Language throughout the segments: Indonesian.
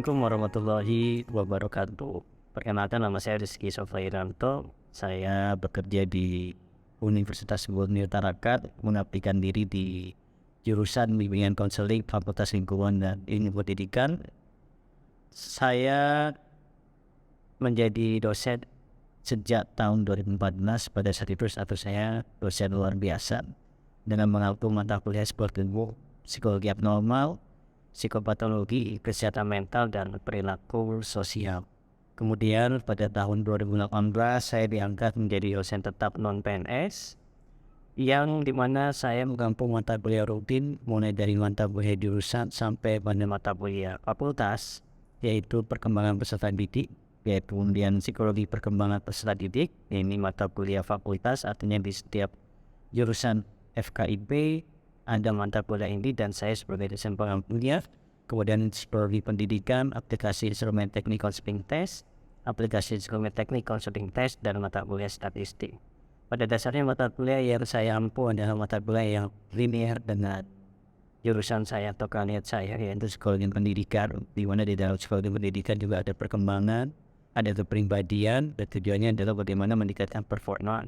Assalamualaikum warahmatullahi wabarakatuh. Perkenalkan, nama saya Rizky Sofairanto. Saya bekerja di Universitas Murni Tarakat, mengabdikan diri di jurusan Bimbingan Konseling Fakultas Lingkungan dan Ilmu Pendidikan. Saya menjadi dosen sejak tahun 2014. Pada saat itu status saya dosen luar biasa dengan mengampu mata kuliah seperti psikologi abnormal, psikopatologi, kesehatan mental, dan perilaku sosial. Kemudian pada tahun 2018 saya diangkat menjadi dosen tetap non-PNS, yang dimana saya mengampu mata kuliah rutin mulai dari mata kuliah jurusan sampai pada mata kuliah fakultas, yaitu perkembangan peserta didik, yaitu kemudian psikologi perkembangan peserta didik. Ini mata kuliah fakultas, artinya di setiap jurusan FKIP ada mata kuliah ini dan saya sebagai dosen pengampunya. Kemudian psikologi pendidikan, aplikasi instrumen teknik consulting test, aplikasi instrumen teknik consulting test, dan mata kuliah statistik. Pada dasarnya mata kuliah yang saya ampu adalah mata kuliah yang linear dengan jurusan saya atau kalian saya, yaitu psikologi pendidikan, di mana di dalam psikologi pendidikan juga ada perkembangan, ada kepribadian, dan tujuannya adalah bagaimana meningkatkan performa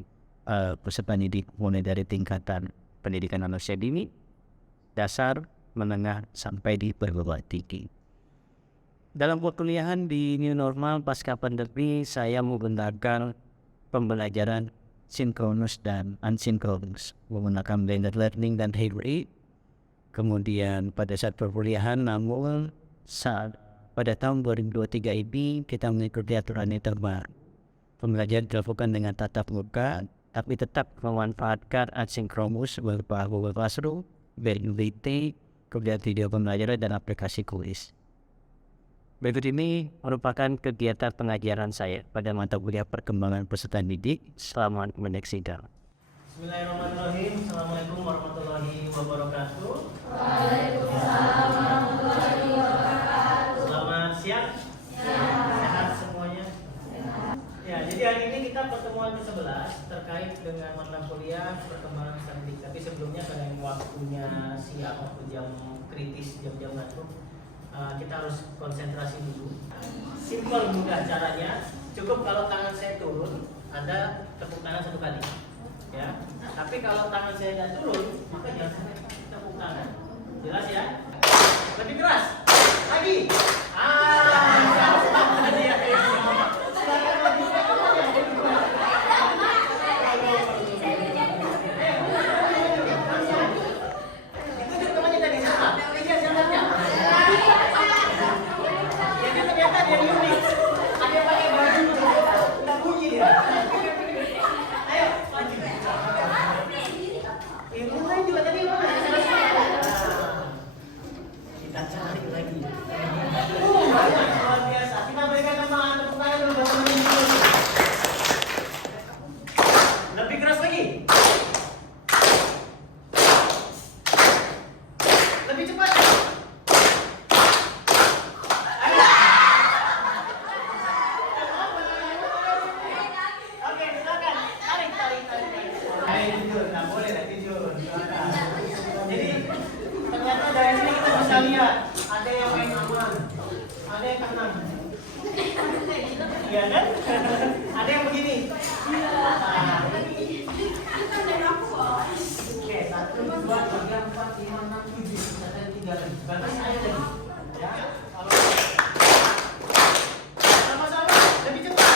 peserta didik mulai dari tingkatan pendidikan manusia dini, dasar, menengah, sampai di perguruan tinggi. Dalam perkuliahan di new normal pasca pandemi, saya menggunakan pembelajaran sinkronus dan asinkronus, menggunakan blended learning dan hybrid. Kemudian pada saat perkuliahan, namun pada tahun 2023 ini kita mengikuti aturan yang terbaru. Pembelajaran dilakukan dengan tatap muka, tapi tetap memanfaatkan asinkronus berupa Google Classroom, BNPT, kemudian video pembelajaran dan aplikasi kuis. Berikut ini merupakan kegiatan pengajaran saya pada mata kuliah perkembangan peserta didik selama menit sidang. Bismillahirrahmanirrahim. Assalamualaikum warahmatullahi wabarakatuh. Waalaikumsalam warahmatullahi wabarakatuh. Selamat siang. Sehat semuanya. Ya, jadi hari ini kita pertemuan ke-11 terkait dengan mata kuliah perkembangan statistik. Tapi sebelumnya karena waktunya siang, waktu jam kritis, jam-jam ngantuk, kita harus konsentrasi dulu. Simpel mudah caranya. Cukup kalau tangan saya turun, ada tepuk tangan satu kali. Ya. Tapi kalau tangan saya tidak turun, maka jangan sampai tepuk tangan. Jelas ya? Lebih keras. Lagi. Lihat, ada yang main aman, ada yang tenang, iya kan? Ada yang begini. Oke, 1, 2, 3, 4, 5, 6, 7, ada 3 lagi. Batas saya lagi. Ya, kalau sama-sama lebih cepat.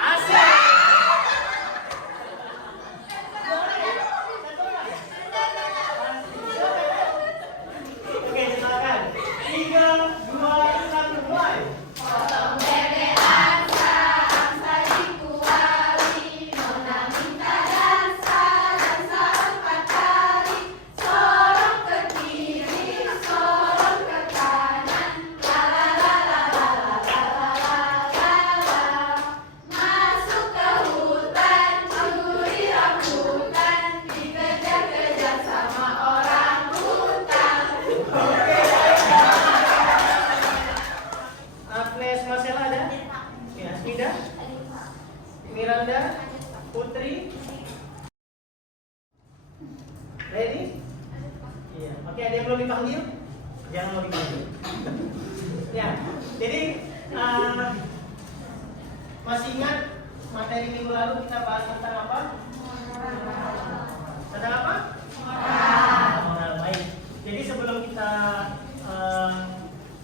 Asik. Miranda, Putri, ready? Iya. Oke, ada yang belum dipanggil? Jangan mau dipanggil. Jadi masih ingat materi minggu lalu kita bahas tentang apa? Tentang apa? Moral. Baik. Jadi sebelum kita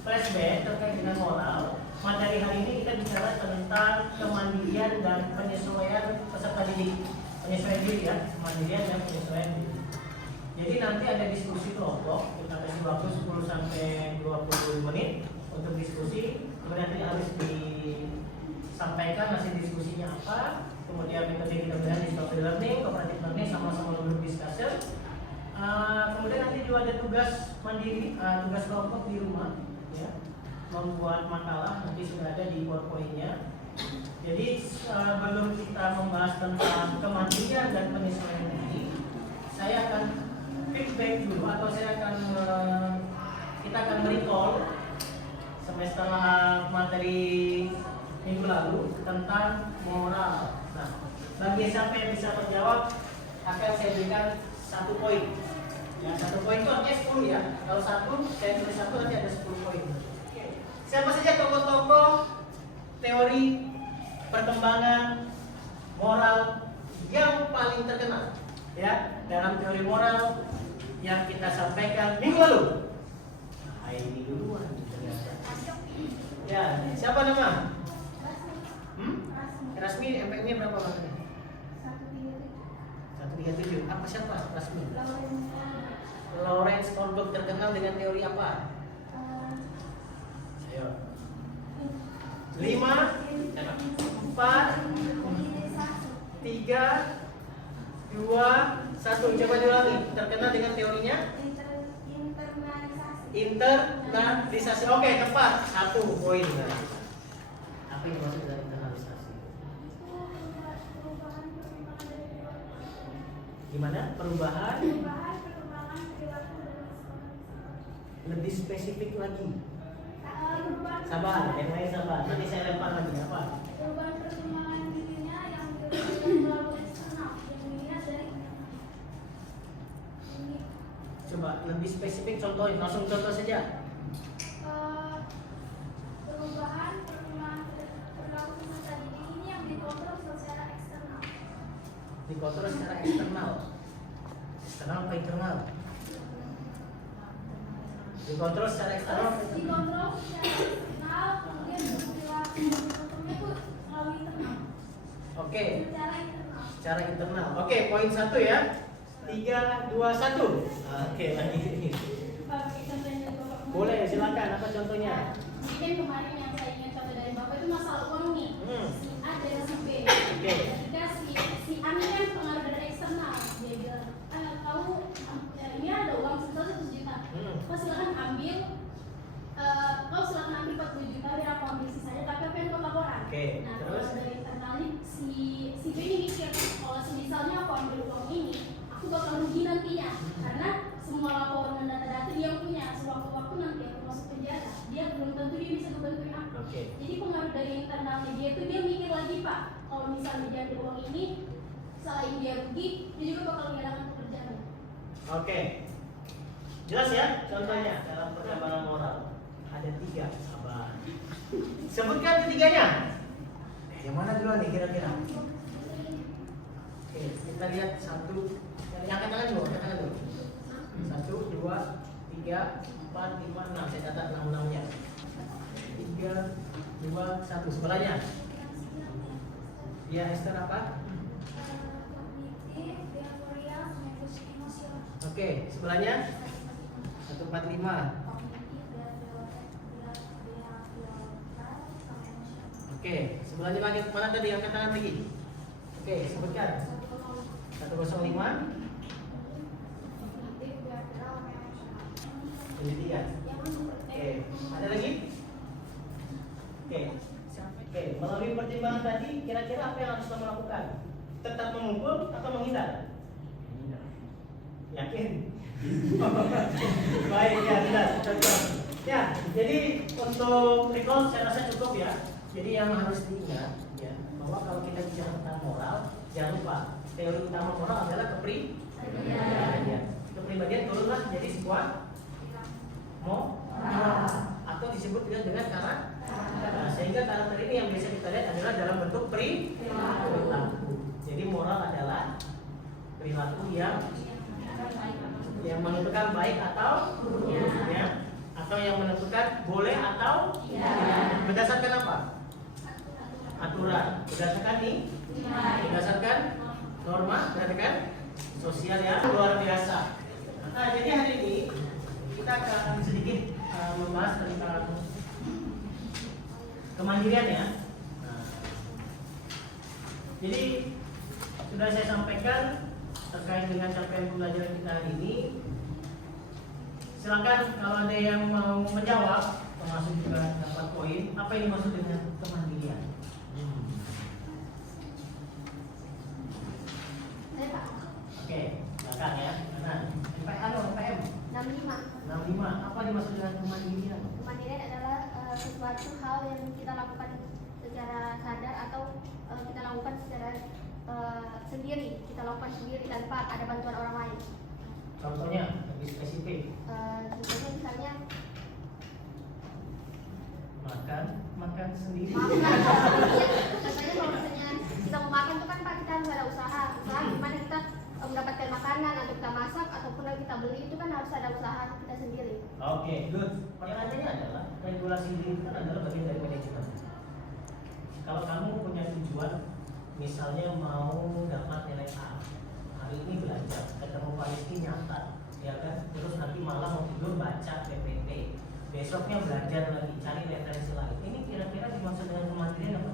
flashback terkait dengan moral, materi hari ini kita bicara tentang kemandirian dan penyesuaian peserta didik. Penyesuaian diri ya, kemandirian dan penyesuaian diri. Jadi nanti ada diskusi kelompok, kita kasih waktu 10 sampai 20 menit untuk diskusi. Kemudian nanti harus disampaikan hasil diskusinya apa. Kemudian metode kita belajar discovery learning, cooperative learning, sama-sama group discussion. Kemudian nanti juga ada tugas mandiri, tugas kelompok di rumah, ya, membuat makalah. Nanti sudah ada di PowerPoint-nya. Jadi sebelum kita membahas tentang kemandirian dan penyesuaian diri, saya akan feedback dulu atau saya akan kita akan recall semester materi minggu lalu tentang moral. Nah, bagi siapa yang bisa menjawab akan saya berikan 1 poin. Ya, 1 poin itu artinya 10 ya. Kalau 1 saya tulis 1 nanti ada 10 poin. Oke. Siapa saja tokoh-tokoh teori perkembangan moral yang paling terkenal ya dalam teori moral yang kita sampaikan minggu lalu? Nah, ini duluan. Ya, siapa nama? Rasmi, MP-nya berapa maksudnya? 137. Apa siapa Rasmi? Lawrence Kohlberg terkenal dengan teori apa? Ayo. 5, 4, 3, 2, 1. Coba diulangi. Terkenal dengan teorinya? Internalisasi. Oke, tepat. 1 poin. Apa yang maksud dari internalisasi? Gimana? Perubahan? Lebih spesifik lagi. Sabar, yang lain sabar. Nanti saya lempar lagi apa? Perubahan perkembangan dirinya yang melalui eksternal yang dilihat dari ini. Coba lebih spesifik contohin, langsung contoh saja. Perubahan perkembangan perilaku peserta didik ini yang dikontrol secara eksternal. Dikontrol secara eksternal. Eksternal apa internal? Dikontrol secara eksternal. Dikontrol secara eksternal, kemudian perilaku kontrolnya itu melalui internal. Oke. Secara internal. Secara internal. Oke, poin 1 ya. 3, 2, 1. Oke, lagi. Pakai contohnya Bapak. Boleh, silakan. Apa contohnya? Ini kan kemarin yang saya ingin contoh dari Bapak itu masalah uang nih. Si A dan si B. Oke. Ketika si A ini kan pengaruh dari eksternal. Dia bilang, kamu ini ada uang sebesar 100 juta. Kau silakan ambil. Kau silakan ambil 40 juta biar aku ambil sisanya. Tapi apa yang kau laporan? Oke, Nah, terus? kalau dari internalnya si B ini mikir, kalau misalnya aku ambil uang ini, aku bakal rugi nantinya. Karena semua laporan dan data-data dia punya. Sewaktu-waktu nanti aku masuk penjara, dia belum tentu dia bisa ngebantuin aku. Oke. Jadi pengaruh dari internalnya dia tuh dia mikir lagi, Pak, kalau misalnya dia ambil uang ini, selain dia rugi, dia juga bakal kehilangan pekerjaannya. Oke. Jelas ya contohnya dalam perkembangan moral. Ada 3, sabar. Sebutkan ketiganya. Yang mana dulu nih kira-kira? Oke, kita lihat 1. Yang angkat tangan dulu, angkat tangan dulu. 1, 2, 3, 4, 5, 6. Saya catat 6-6-nya. 3, 2, 1. Sebelahnya. Ya, Esther apa? Kognitif, behavioral, emosional. Oke, sebelahnya 1, 4, 5. Kognitif, behavioral, sama emosional. Oke, sebelahnya lagi mana tadi angkat tangan lagi? Oke, sebutkan. 105. Kognitif, behavioral, sama emosional. Ini dia. Oke, ada lagi? Oke, oke. Melalui pertimbangan tadi, kira-kira apa yang harus kamu lakukan? Tetap memukul atau menghindar? Yakin? Baik ya, jelas. Cocok. Ya, jadi untuk recall saya rasa cukup ya. Jadi yang harus diingat ya, bahwa kalau kita bicara tentang moral, jangan lupa teori utama moral adalah kepribadian. Kepribadian turunlah menjadi sebuah moral atau disebut juga dengan karakter. Nah, sehingga karakter ini yang biasa kita lihat adalah dalam bentuk perilaku. Jadi moral adalah perilaku yang menentukan baik atau ya, atau yang menentukan boleh atau tidak. Berdasarkan apa? Aturan. Berdasarkan berdasarkan norma, berdasarkan sosial yang luar biasa. Nah, jadi hari ini kita akan sedikit membahas tentang kemandirian ya. Nah, jadi sudah saya sampaikan terkait dengan capaian pembelajaran kita hari ini. Silakan kalau ada yang mau menjawab, termasuk juga dapat poin. Apa yang dimaksud dengan kemandirian? Saya Pak. Oke, silakan ya. Nah, PPM 65. Apa dimaksud dengan kemandirian? Kemandirian adalah sesuatu hal yang kita lakukan secara sadar atau kita lakukan secara sendiri. Kita lakukan sendiri tanpa ada bantuan orang lain. Contohnya lebih spesifik. Contohnya misalnya makan sendiri. makan. Contohnya kalau misalnya kita mau makan itu kan Pak, kita harus ada usaha gimana kita mendapatkan makanan atau kita masak ataupun yang kita beli itu kan harus ada usaha kita sendiri. Oke, good. Pertanyaannya adalah regulasi diri itu adalah bagian dari manajemen. Kalau kamu punya tujuan, misalnya mau dapat nilai A, hari ini belajar, ketemu Pariski nyata, ya kan? Terus nanti malam mau tidur baca PPT, besoknya belajar lagi, cari referensi lain. Ini kira-kira dimaksud dengan kemandirian apa?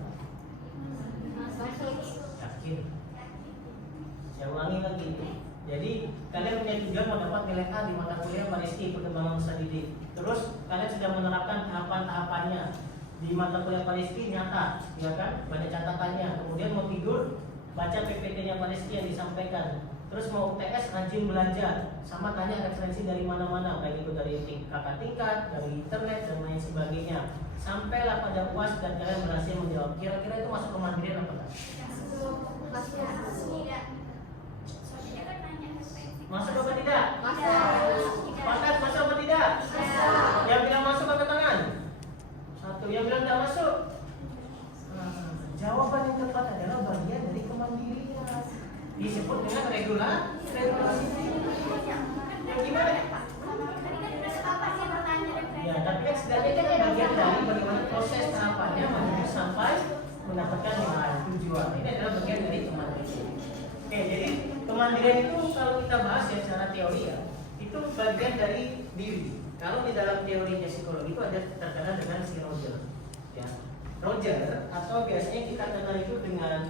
Yakin? Saya ulangi lagi. Jadi kalian punya tujuan mau dapat nilai A di mata kuliah Pariski perkembangan usaha didik. Terus kalian sudah menerapkan tahapan-tahapannya di mata kuliah Pariski nyata, ya kan? Banyak catatannya. Kemudian mau tidur baca PPT-nya Pariski yang disampaikan. Terus mau UTS rajin belajar, sama tanya referensi dari mana-mana, baik itu dari kakak tingkat, dari internet dan lain sebagainya. Sampailah pada UAS dan kalian berhasil menjawab. Kira-kira itu masuk kemandirian apa enggak? Masuk apa tidak? Pakat masuk apa tidak? Yang bilang masuk angkat tangan. Satu, yang bilang tidak masuk. Jawaban yang tepat adalah bagian dari kemandirian. Disebut dengan regulasi. Yang gimana? Ya, tapi kan setidaknya itu kan bagian dari bagaimana proses tahapannya menuju sampai mendapatkan nilai tujuan. Ini adalah bagian dari kemandirian. Oke, jadi kemandirian itu kalau kita bahas ya secara teori ya, itu bagian dari diri. Kalau di dalam teorinya psikologi itu ada terkenal dengan si Roger. Ya, Roger atau biasanya kita kenal itu dengan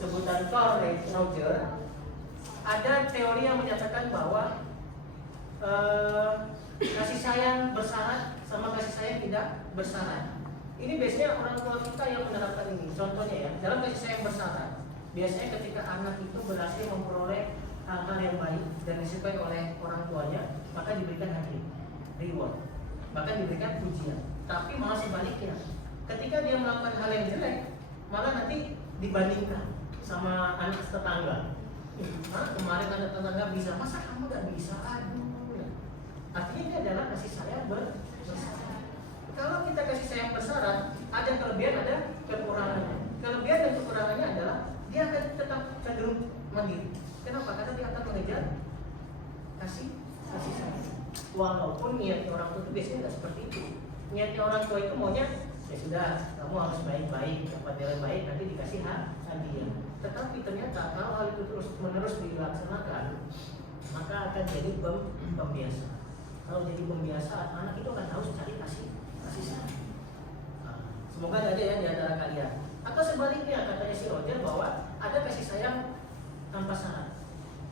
sebutan Carl Roger. Ada teori yang menyatakan bahwa kasih sayang bersyarat sama kasih sayang tidak bersyarat. Ini biasanya orang tua kita yang menerapkan ini. Contohnya ya, dalam kasih sayang bersyarat, biasanya ketika anak itu berhasil memperoleh hal-hal yang baik dan disukai oleh orang tuanya, maka diberikan hadiah, reward, bahkan diberikan pujian. Tapi malah sebaliknya, ketika dia melakukan hal yang jelek, malah nanti dibandingkan sama anak tetangga. Kemarin anak tetangga bisa, masa kamu gak bisa? Aduh. Artinya ini adalah kasih sayang bersyarat. Kalau kita kasih sayang bersyarat, ada kelebihan, ada kekurangannya. Kelebihan dan kekurangannya adalah dia akan tetap cenderung mandiri. Kenapa? Karena dia akan mengejar kasih sayang. Walaupun niatnya orang tua itu biasanya tidak seperti itu. Niatnya orang tua itu maunya ya sudah, kamu harus baik-baik, dapat nilai baik, nanti dikasih hadiah. Tetapi ternyata kalau hal itu terus-menerus dilaksanakan, maka akan jadi pembiasaan. Kalau jadi pembiasaan, anak itu akan tahu cari kasih sayang. Semoga ada ya di antara kalian. Atau sebaliknya, katanya si Roger bahwa ada kasih sayang tanpa syarat.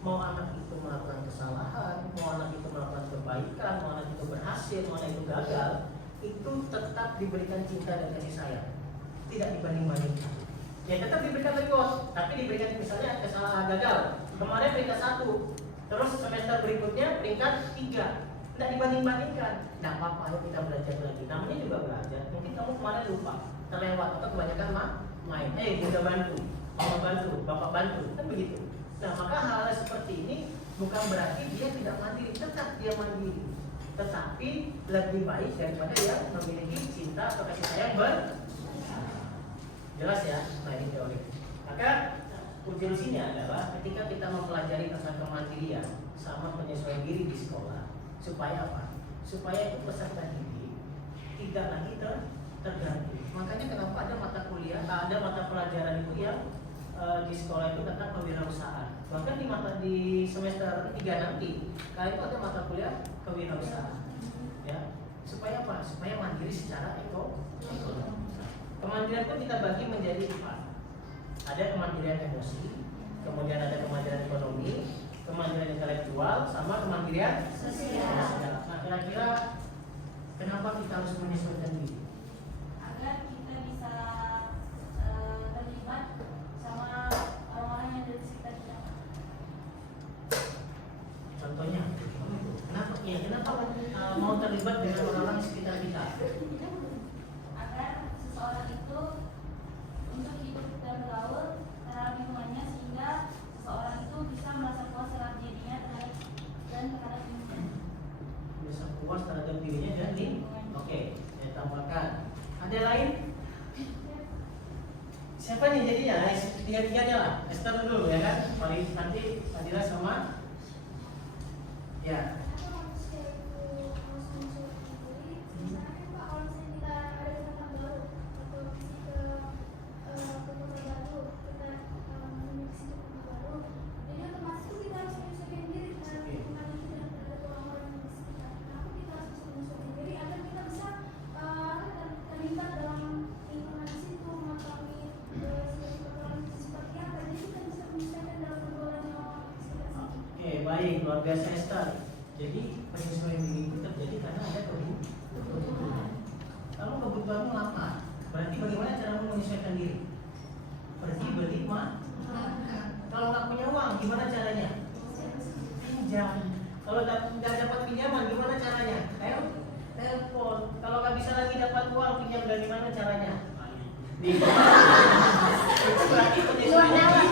Mau anak itu melakukan kesalahan, mau anak itu melakukan kebaikan, mau anak itu berhasil, mau anak itu gagal, itu tetap diberikan cinta dan kasih sayang, tidak dibanding-bandingkan. Ya tetap diberikan reward, tapi diberikan misalnya kesalahan gagal. Kemarin peringkat 1, terus semester berikutnya peringkat 3. Tidak dibanding-bandingkan. Tidak apa-apa, ayo kita belajar lagi. Namanya juga belajar. Mungkin kamu kemarin lupa, terlewat atau kebanyakan main. Bunda bantu, mama bantu, bapak bantu, kan begitu. Nah maka hal-hal seperti ini bukan berarti dia tidak mandiri, tetap dia mandiri. tetapi lebih baik daripada yang memiliki cinta atau kasih sayang jelas ya. Nah ini teori. Maka urgensinya adalah ketika kita mempelajari tentang kemandirian sama penyesuaian diri di sekolah, supaya apa? Supaya itu peserta didik tidak lagi tergantung. Makanya kenapa ada mata kuliah, ada mata pelajaran itu yang di sekolah itu tentang kewirausahaan. Bahkan di semester 3 nanti, kalian itu ada mata kuliah kewirausahaan. Ya, supaya apa? Supaya mandiri secara ekonomi. Kemandirian pun kita bagi menjadi 4. Ada kemandirian emosi, kemudian ada kemandirian ekonomi, kemandirian intelektual, sama kemandirian sosial. Nah, kira-kira kenapa kita harus menyesuaikan diri? Agar kita bisa terlibat sama orang-orang yang dari sekitar kita. Contohnya, kenapa mau terlibat dengan orang-orang sekitar kita? Agar seseorang itu untuk hidup dan bergaul terhadap lingkungannya, sehingga seseorang itu bisa merasa puas terhadap dirinya dan terhadap lingkungan. Bisa puas terhadap dirinya dan lingkungan. Oke, saya tambahkan. Ada lain? Siapa nih jadinya? Tiga-tiganya lah. Esther dulu ya kan? Paling nanti Adila sama. Ya. Baik, luar biasa Esther. Jadi penyesuaian diri itu terjadi karena ada kebutuhan. Kalau kebutuhanmu lapar, berarti bagaimana cara menyesuaikan diri? Pergi beli makan. Kalau nggak punya uang, gimana caranya? Pinjam. Kalau nggak dapat pinjaman, gimana caranya? Ayo, telepon. Kalau nggak bisa lagi dapat uang, pinjam dari mana caranya? Itu berarti penyesuaian diri.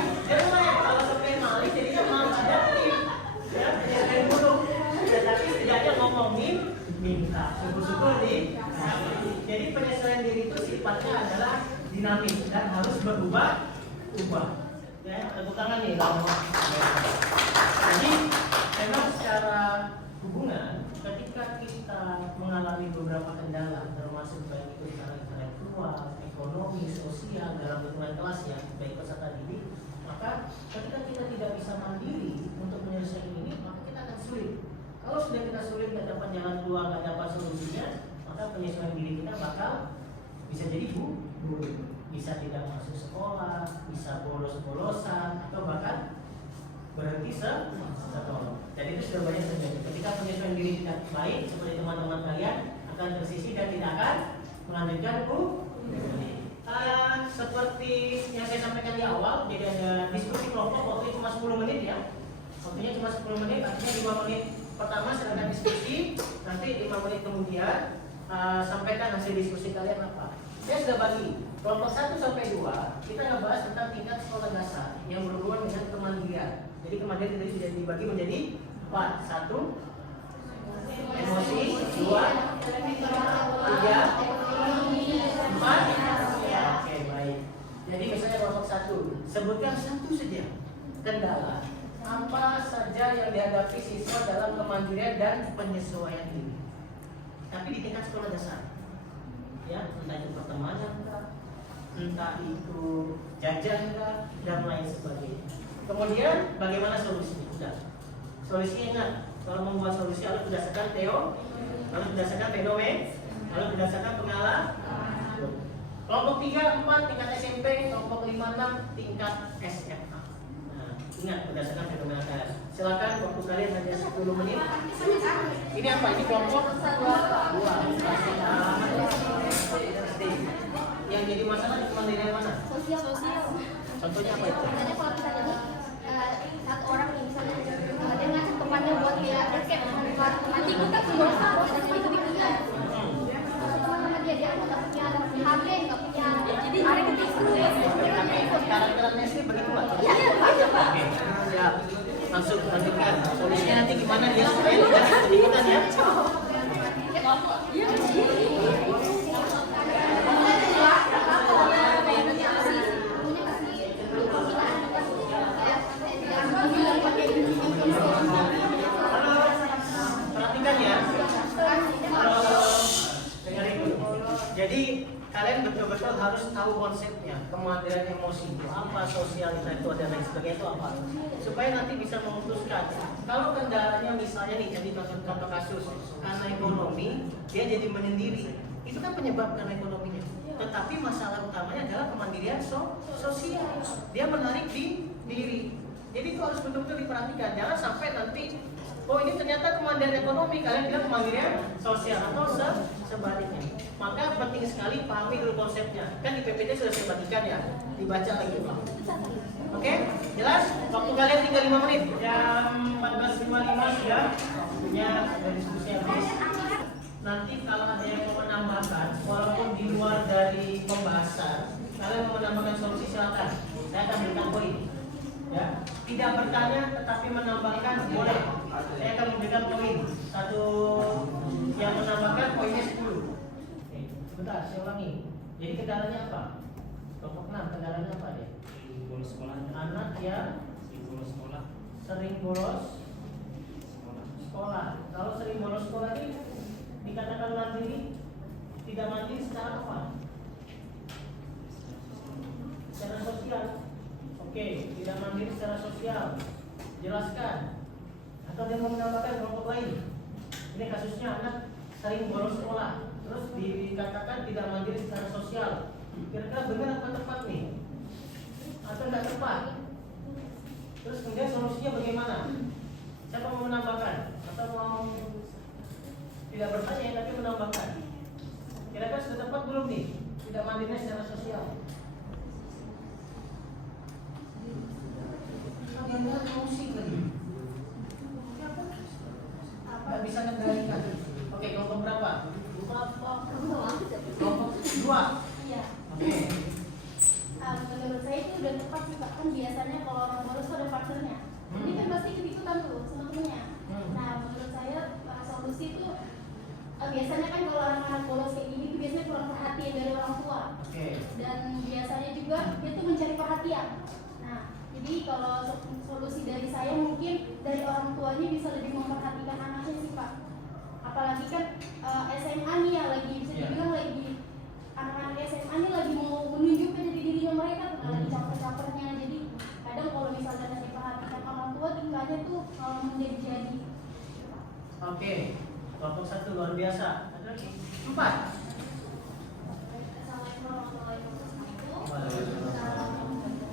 Kalau sampai maling, jadinya malah adaptif. Ya, yang buruk. Ya, tapi setidaknya ngomongin minta, syukur-syukur jadi penyesuaian diri itu sifatnya adalah dinamis dan harus berubah-ubah. Ya, tepuk tangan nih. Jadi memang secara hubungan ketika kita mengalami beberapa kendala, termasuk baik itu secara intelektual, ekonomi, sosial, dalam lingkungan kelas ya, baik peserta didik, maka ketika kita tidak bisa mandiri untuk menyelesaikan ini, maka kita akan sulit. Kalau sudah kita sulit, nggak dapat jalan keluar, nggak dapat solusinya, maka penyesuaian diri kita bakal bisa jadi buruk, bisa tidak masuk sekolah, bisa bolos-bolosan, atau bahkan berhenti sekolah. Dan itu sudah banyak terjadi. Ketika penyesuaian diri tidak baik, seperti teman-teman kalian akan tersisih dan tidak akan melanjutkan seperti yang saya sampaikan di awal, jadi ada diskusi kelompok, waktu cuma 10 menit ya. Waktunya cuma 10 menit, artinya 5 menit pertama silakan diskusi, nanti 5 menit kemudian sampaikan hasil diskusi kalian apa. Saya sudah bagi kelompok 1 sampai 2, kita ngebahas tentang tingkat sekolah dasar yang berhubungan dengan kemandirian. Jadi kemandirian tadi sudah dibagi menjadi 4. 1 emosi, 2 3 4. Oke, baik. Jadi misalnya kelompok 1, sebutkan satu saja kendala apa saja yang dihadapi siswa dalam kemandirian dan penyesuaian diri. Tapi di tingkat sekolah dasar, ya, entah itu pertemanan kah, entah itu jajan kah, dan lain sebagainya. Kemudian bagaimana solusinya? Udah. Solusinya ingat, kalau membuat solusi harus berdasarkan harus berdasarkan fenomena, harus berdasarkan pengalaman. Kelompok 3, 4 tingkat SMP, kelompok 5, 6 tingkat SMA. Nah, ingat berdasarkan fenomena kalian. Silakan waktu kalian hanya 10 menit. Ini apa? Ini kelompok 2. Yang jadi masalah cuma dari mana? Sosial. Contohnya apa itu? Misalnya kalau misalnya nih satu orang nih misalnya dia ngajak temannya buat dia escape nanti kita dosa dan itu dia sama dia nggak punya HP, nggak punya jadi hari ketipu. Karakternya sih begitu nggak? Iya. Oke, siap. Langsung lanjutkan. Solusinya nanti gimana dia supaya tidak sedikit ya? Perhatikan ya. Dengerin dulu. Jadi kalian betul-betul harus tahu konsepnya, kemandirian emosi itu apa, sosialita itu dan lain sebagainya itu apa, supaya nanti bisa memutuskan. Kalau kendalanya misalnya nih, jadi contoh kasus karena ekonomi dia jadi menyendiri, itu kan penyebab karena ekonominya. Tetapi masalah utamanya adalah kemandirian sosial. Dia menarik di diri. Jadi itu harus betul-betul diperhatikan. Jangan sampai nanti, oh ini ternyata kemandirian ekonomi, kalian bilang kemandirian sosial atau sebaliknya. Maka penting sekali pahami dulu konsepnya. Kan di PPT sudah saya bagikan ya, dibaca lagi Pak. Oke, jelas? Waktu kalian tinggal 5 menit. Jam 14.55 sudah punya diskusi habis. Nanti kalau ada yang mau menambahkan, walaupun di luar dari pembahasan, kalian mau menambahkan solusi silakan. Saya akan berikan poin. Ya, tidak bertanya tetapi menambahkan boleh. Saya akan memberikan poin. Satu yang menambahkan poinnya 10. Oke, sebentar, saya ulangi. Jadi kendalanya apa? Kelompok 6, kendalanya apa dia? Bolos sekolah. Anak yang Bolos sekolah. sering bolos sekolah. Kalau sering bolos sekolah ini dikatakan mandiri, tidak mandiri secara apa? Secara sosial. Oke, tidak mandiri secara sosial. Jelaskan. Atau dia mau menambahkan kelompok lain. Ini kasusnya anak sering bolos sekolah, terus dikatakan tidak mandiri secara sosial. Kira-kira benar apa tepat nih? Atau tidak tepat? Terus kemudian solusinya bagaimana? Siapa mau menambahkan? Atau mau tidak bertanya tapi menambahkan? Kira-kira sudah tepat belum nih? Tidak mandiri secara sosial. Yang musik lagi. Nggak bisa mengendalikan. Oke, kelompok berapa? Kelompok 2. Iya. Oke. Menurut saya itu udah tepat sih Pak. Kan biasanya kalau orang bolos tuh ada partnernya. Ini kan pasti ikut-ikutan tuh sama temennya. Nah, menurut saya solusi itu biasanya kan kalau anak-anak bolos kayak gini tuh biasanya kurang perhatian dari orang tua. Oke. Dan biasanya juga dia tuh mencari perhatian. Nah, jadi kalau solusi dari saya mungkin dari orang tuanya bisa lebih memperhatikan anaknya sih Pak. Apalagi kan SMA nih ya lagi bisa dibilang lagi anak-anak SMA ini lagi mau menunjukkan jadi dirinya mereka tuh lagi caper-capernya. Jadi kadang kalau misalnya ada diperhatikan orang tua tingkahnya tuh menjadi-jadi. Oke. Kelompok 1 luar biasa. Ada lagi? 4. Assalamualaikum warahmatullahi wabarakatuh.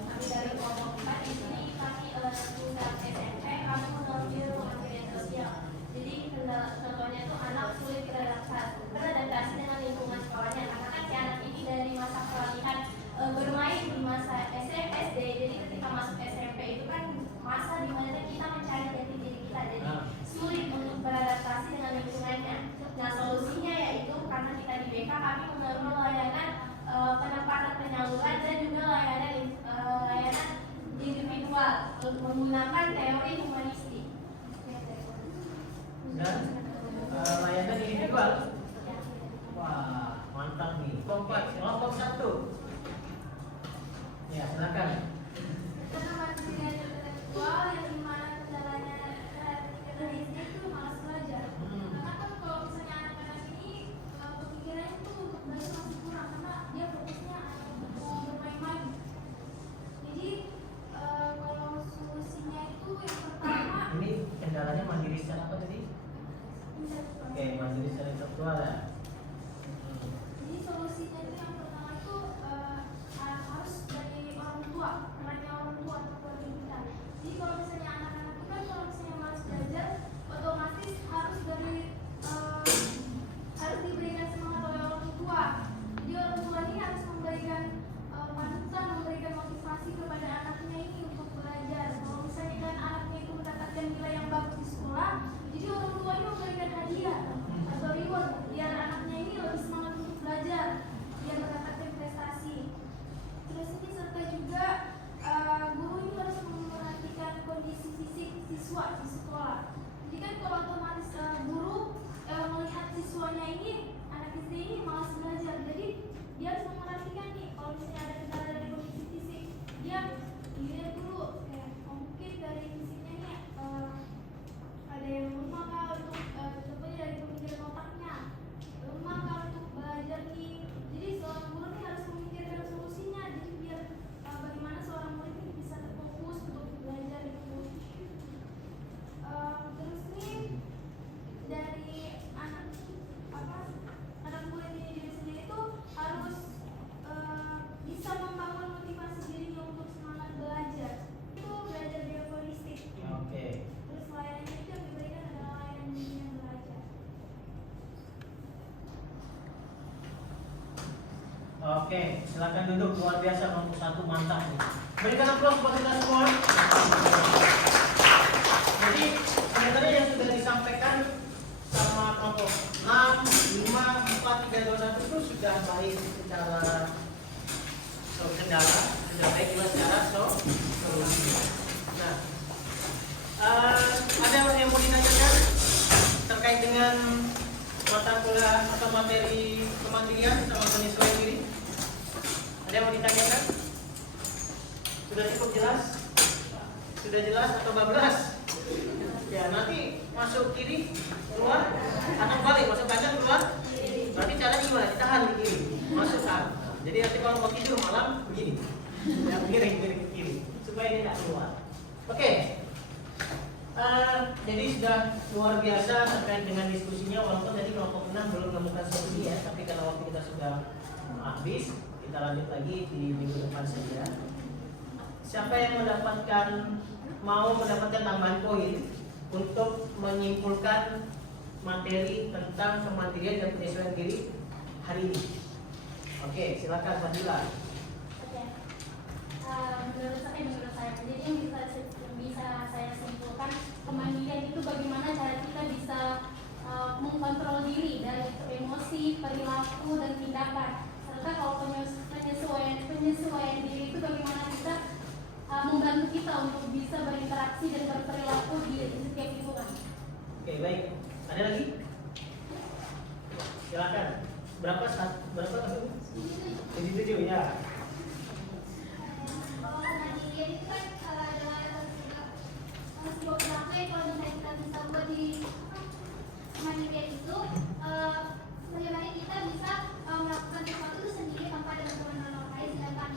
Kami dari kelompok 4 di sini kami pusat SMP kami mengambil pengajian sosial. Jadi contohnya itu anak sulit beradaptasi dengan lingkungan sekolahnya karena kan si anak ini dari masa peralihan bermain di masa SD. Jadi ketika masuk SMP itu kan masa dimana kita mencari jati diri kita. Jadi sulit untuk beradaptasi dengan lingkungannya. Nah solusinya yaitu karena kita di BK kami mengambil layanan penempatan penyaluran dan juga layanan individual menggunakan teori humanistik. Dan layanan individual. Wah, mantap nih. Kelompok 1. Ya, silakan. Karena mandirian intelektual yang dimana kendalanya listrik itu malas belajar. Karena kan kalau misalnya anak-anak ini pemikirannya tuh untuk belajar masih kurang karena dia fokusnya mau bermain-main. Jadi kalau solusinya itu yang pertama Ini kendalanya mandiri secara apa tadi? Oke, mandiri secara intelektual ya. jadi solusinya itu yang pertama itu harus dari orang tua, perannya orang tua atau keluarga kita. Jadi kalau misalnya anak-anak itu kan kalau misalnya malas belajar, otomatis harus diberikan semangat oleh orang tua. Jadi orang tua ini harus memberikan panutan, memberikan motivasi kepada anaknya ini untuk belajar. Kalau misalnya kan anaknya itu mendapatkan nilai yang bagus di sekolah, jadi orang tua ini memberikan hadiah atau reward biar Silakan duduk, luar biasa kelompok 1 mantap nih. Berikan aplaus buat kita semua. Jadi sebenarnya yang sudah disampaikan sama kelompok 6, 5, 4, 3, 2, 1 itu sudah baik secara kendala, sudah baik juga secara solusi. Nah, ada yang mau ditanyakan terkait dengan mata kuliah atau materi kemandirian sama penyesuaian diri? Ada yang mau ditanyakan? Sudah cukup jelas? Sudah jelas atau bablas? Ya, nanti masuk kiri, keluar, atau balik, masuk kanan, keluar. Berarti caranya gimana? Ditahan di kiri, masuk kanan. Jadi nanti kalau mau tidur malam begini, ya, miring ke kiri, supaya dia tidak keluar. Oke. Jadi sudah luar biasa terkait dengan diskusinya, walaupun tadi kelompok 6 belum menemukan solusi ya, tapi karena waktu kita sudah habis, kita lanjut lagi di minggu depan saja. Siapa yang mau mendapatkan tambahan poin untuk menyimpulkan materi tentang kemandirian dan penyesuaian diri hari ini? Oke, silakan Fadila. Oke. Menurut saya, jadi yang bisa saya simpulkan, kemandirian itu bagaimana cara kita bisa mengkontrol diri dari emosi, perilaku, dan tindakan. Serta kalau penyesuaian diri itu bagaimana kita membantu kita untuk bisa berinteraksi dan berperilaku di setiap lingkungan. Oke, baik. Ada lagi? Silakan. Berapa? 77 ya. Kalau kemandirian itu kan adalah sebuah perilaku yang kalau misalnya kita bisa buat di kemandirian itu bagaimana kita bisa melakukan sesuatu itu sendiri tanpa ada bantuan orang lain. Sedangkan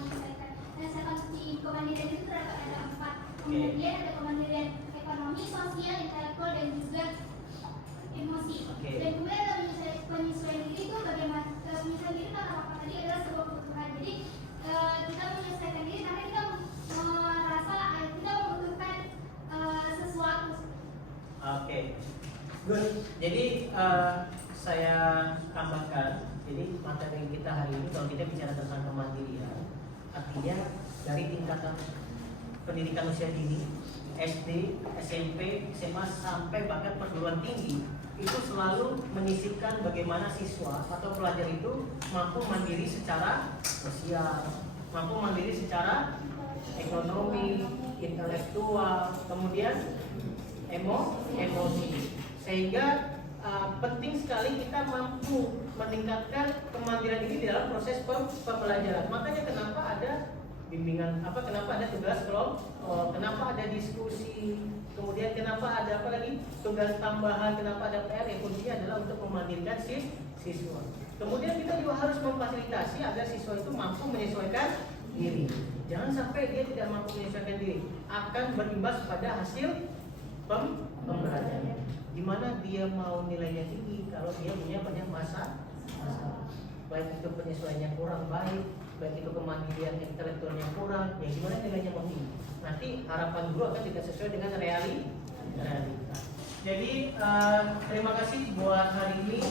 di kemandirian itu terdapat ada 4. Kemudian ada kemandirian ekonomi, sosial, intelektual, dan juga emosi. Dan kemudian ada penyesuaian diri itu bagaimana penyesuaian diri kan apa tadi adalah sebuah kebutuhan. Jadi kita menyesuaikan diri karena kita merasa kita membutuhkan sesuatu. Oke, good. Jadi saya tambahkan, jadi materi kita hari ini kalau kita bicara tentang kemandirian, artinya dari tingkatan pendidikan usia dini, SD, SMP, SMA sampai bahkan perguruan tinggi, itu selalu menyisipkan bagaimana siswa atau pelajar itu mampu mandiri secara sosial, mampu mandiri secara ekonomi, intelektual, kemudian emosi. Sehingga penting sekali kita mampu meningkatkan kemandirian ini di dalam proses pembelajaran. Makanya kenapa ada bimbingan, kenapa ada tugas kelompok, kenapa ada diskusi, kemudian kenapa ada apa lagi tugas tambahan, kenapa ada PR, yang kuncinya adalah untuk memandirkan siswa. Kemudian kita juga harus memfasilitasi agar siswa itu mampu menyesuaikan diri. Jangan sampai dia tidak mampu menyesuaikan diri, akan berimbas pada hasil pembelajaran. Gimana dia mau nilainya tinggi kalau dia punya banyak masalah, baik itu penyesuaiannya kurang baik, baik itu kemandirian intelektualnya kurang, ya gimana nilainya mau tinggi? Nanti harapan guru akan tidak sesuai dengan realita. Jadi terima kasih buat hari ini,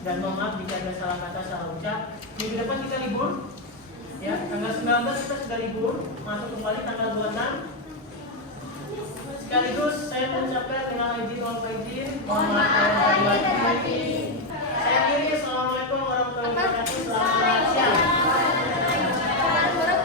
dan mohon maaf jika ada salah kata, salah ucap. Minggu depan kita libur, ya tanggal 19 kita sudah libur, masuk kembali tanggal 26. Sekaligus saya mengucapkan dengan izin wal faizin, mohon maaf lahir batin. Saya kiri, assalamualaikum warahmatullahi wabarakatuh. Selamat siang.